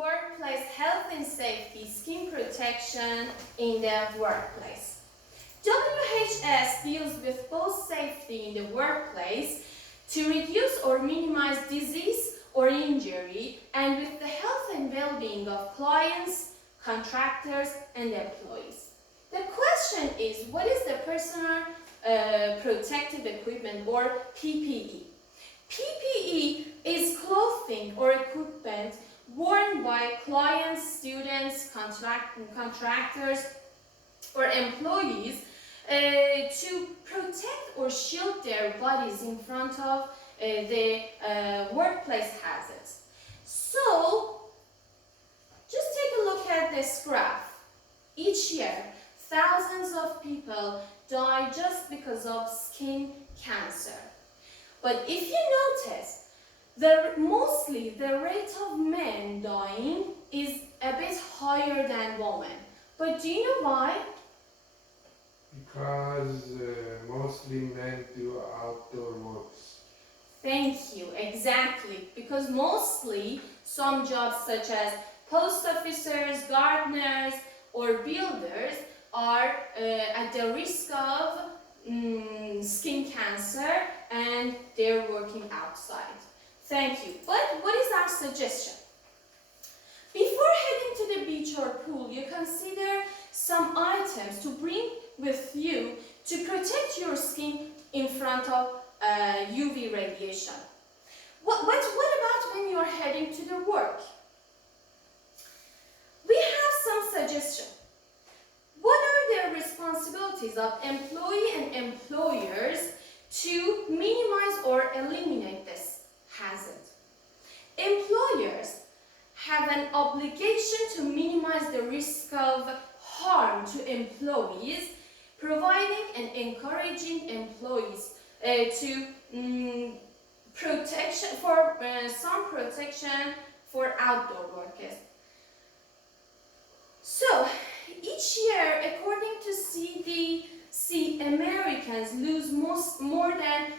workplace health and safety, skin protection in the workplace. WHS deals with both safety in the workplace to reduce or minimize disease or injury, and with the health and well-being of clients, contractors, and employees. The question is, what is the personal protective equipment, or PPE? PPE is clothing or equipment worn by clients, students, contractors, or employees to protect or shield their bodies in front of the workplace hazards. So, just take a look at this graph. Each year, thousands of people die just because of skin cancer. But if you notice, mostly the rate of men dying is a bit higher than women. But do you know why? Because mostly men do outdoor works. Thank you, exactly. Because mostly some jobs such as post officers, gardeners, or builders are at the risk of skin cancer, and they're working outside. Thank you. But what is our suggestion? Before heading to the beach or pool, you consider some items to bring with you to protect your skin in front of UV radiation. What about when you're heading to the work? We have some suggestions. What are the responsibilities of employee and employers to minimize or eliminate this hazard? Employers have an obligation to minimize the risk of harm to employees, providing and encouraging employees to some protection for outdoor workers. So, each year, according to CDC, Americans lose more than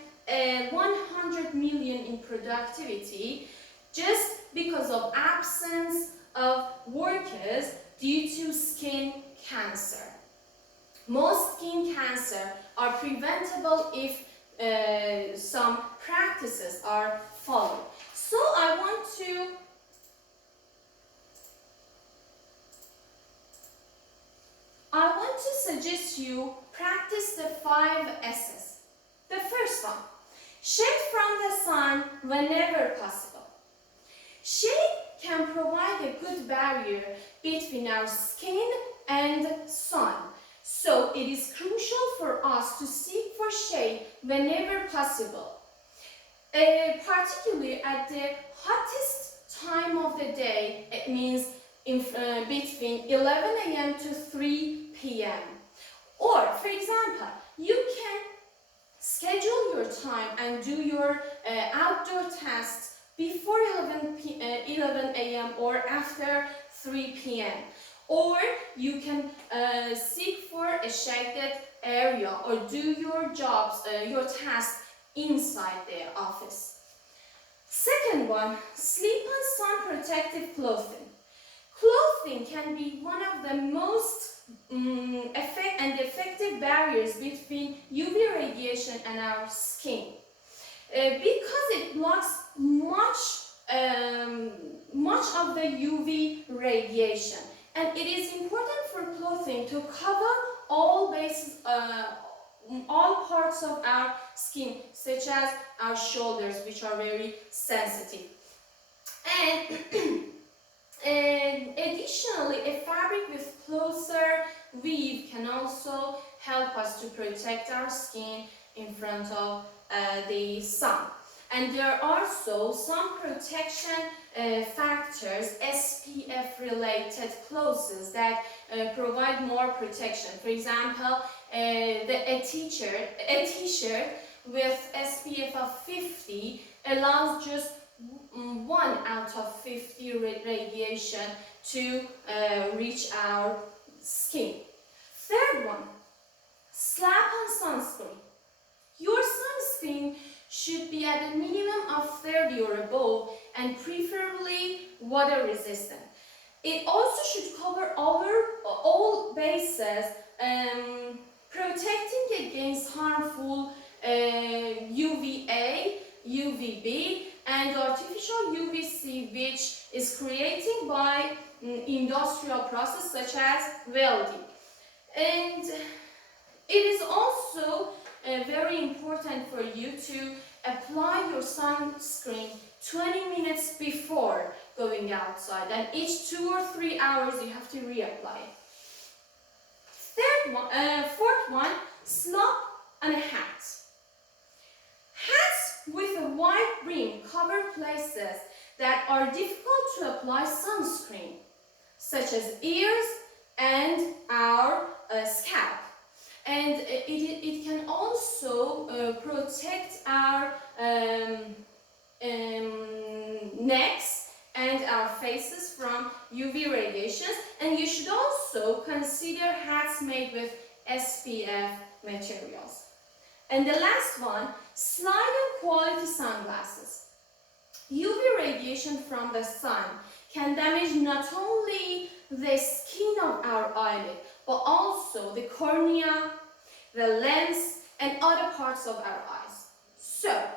100 million in productivity just because of absence of workers due to skin cancer. Most skin cancer are preventable if some practices are followed. So I want to suggest you practice the 5 S's. The first one, shade from the sun whenever possible. Shade can provide a good barrier between our skin and sun. So it is crucial for us to seek for shade whenever possible. Particularly at the hottest time of the day, it means between 11 a.m. to 3 p.m. Or, for example, you can schedule your time and do your outdoor tasks before 11 a.m. or after 3 p.m. Or you can seek for a shaded area or do your jobs, your tasks inside the office. Second one, sleep on sun protective clothing. Clothing can be one of the most effective barriers between UV radiation and our skin because it blocks much of the UV radiation, and it is important for clothing to cover all parts of our skin, such as our shoulders, which are very sensitive. And additionally, a fabric with closer weave can also help us to protect our skin in front of the sun. And there are also some protection factors, SPF related clothes that provide more protection. For example, a t-shirt with SPF of 50 allows just 1 out of 50 radiation to reach our skin. Third one, slap on sunscreen. Your sunscreen should be at a minimum of 30 or above and preferably water resistant. It also should cover all bases, protecting against harmful UVA, UVB, and artificial UVC, which is created by industrial process such as welding. And it is also very important for you to apply your sunscreen 20 minutes before going outside, and each 2 or 3 hours you have to reapply it. Fourth one, slop and a hat. Hats with a wide brim cover places that are difficult to apply sunscreen, such as ears and our scalp. And it can also protect our necks and our faces from UV radiations. And you should also consider hats made with SPF materials. And the last one, slide-on quality sunglasses. UV radiation from the sun can damage not only the skin of our eyelid, but also the cornea, the lens, and other parts of our eyes. So,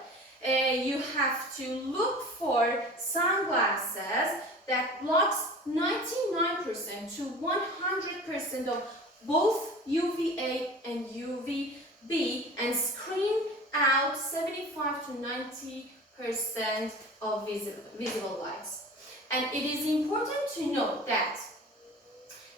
you have to look for sunglasses that blocks 99% to 100% of both UVA and UVB and screen out 75 to 90% of visible lights. And it is important to note that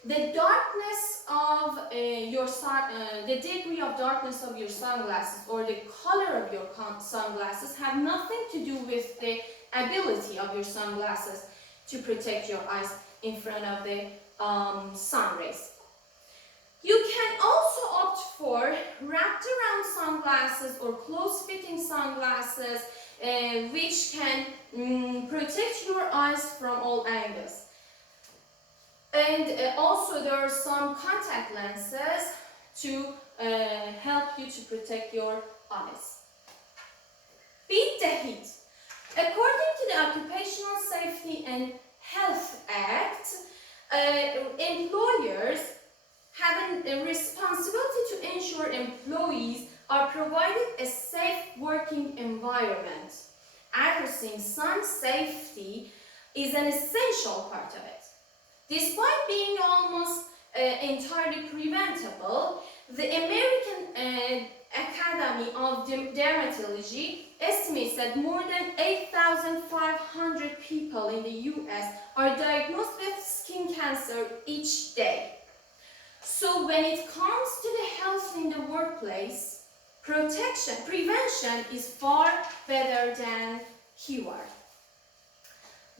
the darkness of the degree of darkness of your sunglasses or the color of your sunglasses have nothing to do with the ability of your sunglasses to protect your eyes in front of the sun rays. You can also opt for wrapped around sunglasses or close-fitting sunglasses which can protect your eyes from all angles. And also there are some contact lenses to help you to protect your eyes. Beat the heat. According to the Occupational Safety and Health Act, employers have a responsibility to ensure employees are provided a safe working environment. Addressing sun safety is an essential part of it. Despite being almost entirely preventable, the American Academy of Dermatology estimates that more than 8,500 people in the US are diagnosed with skin cancer each day. So when it comes to the health in the workplace, prevention is far better than cure.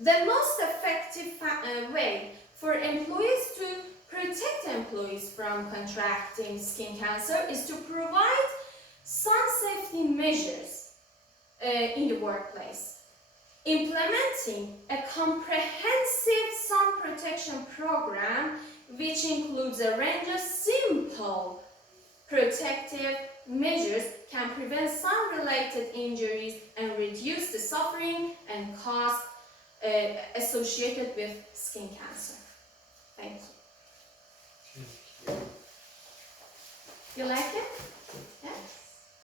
The most effective way for employees to protect employees from contracting skin cancer is to provide sun safety measures in the workplace. Implementing a comprehensive sun protection program which includes a range of simple protective measures can prevent sun-related injuries and reduce the suffering and cost associated with skin cancer. Thank you. You like it? Yeah?